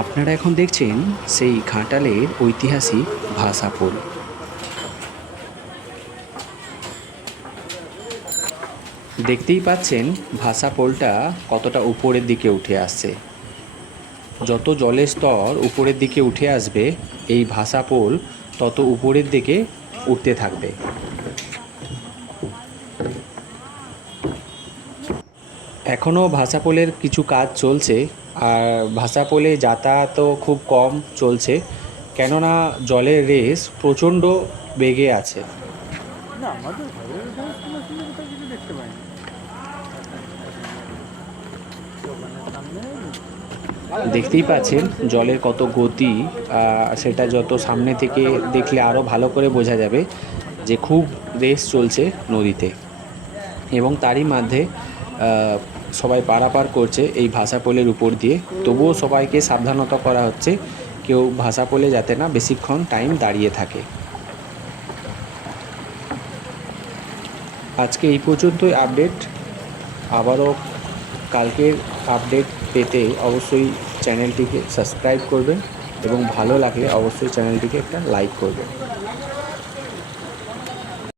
আপনারা এখন দেখছেন সেই ঘাটালের ঐতিহাসিক ভাষাপোল। দেখতেই পাচ্ছেন ভাষাপোলটা কতটা উপরের দিকে উঠে আসছে। যত জলের স্তর উপরের দিকে উঠে আসবে এই ভাষাপোল তত উপরের দিকে উঠতে থাকবে। এখনও ভাষাপোলের কিছু কাজ চলছে, আর ভাষাপোলে যাতায়াতও খুব কম চলছে, কেননা জলের রেস প্রচণ্ড বেগে আছে। না, আমাদের ঘরের এখানে কোথাও কিছু দেখতে পাইনি। দোকানের সামনে দেখতেই পাচ্ছেন জলের কত গতি, সেটা যত সামনে থেকে দেখলে আরও ভালো করে বোঝা যাবে যে খুব রেস চলছে নদীতে, এবং তারই মধ্যে সবাই পারাপার করছে এই ভাষাপোলের উপর দিয়ে। তবুও সবাইকে সাবধানতা করা হচ্ছে কেউ ভাষাপোলে যাতে না বেশিক্ষণ টাইম দাঁড়িয়ে থাকে। আজকে এই পর্যন্তই আপডেট। আবারও কালকের আপডেট পেতে অবশ্যই চ্যানেলটিকে সাবস্ক্রাইব করবেন, এবং ভালো লাগলে অবশ্যই চ্যানেলটিকে একটা লাইক করবেন।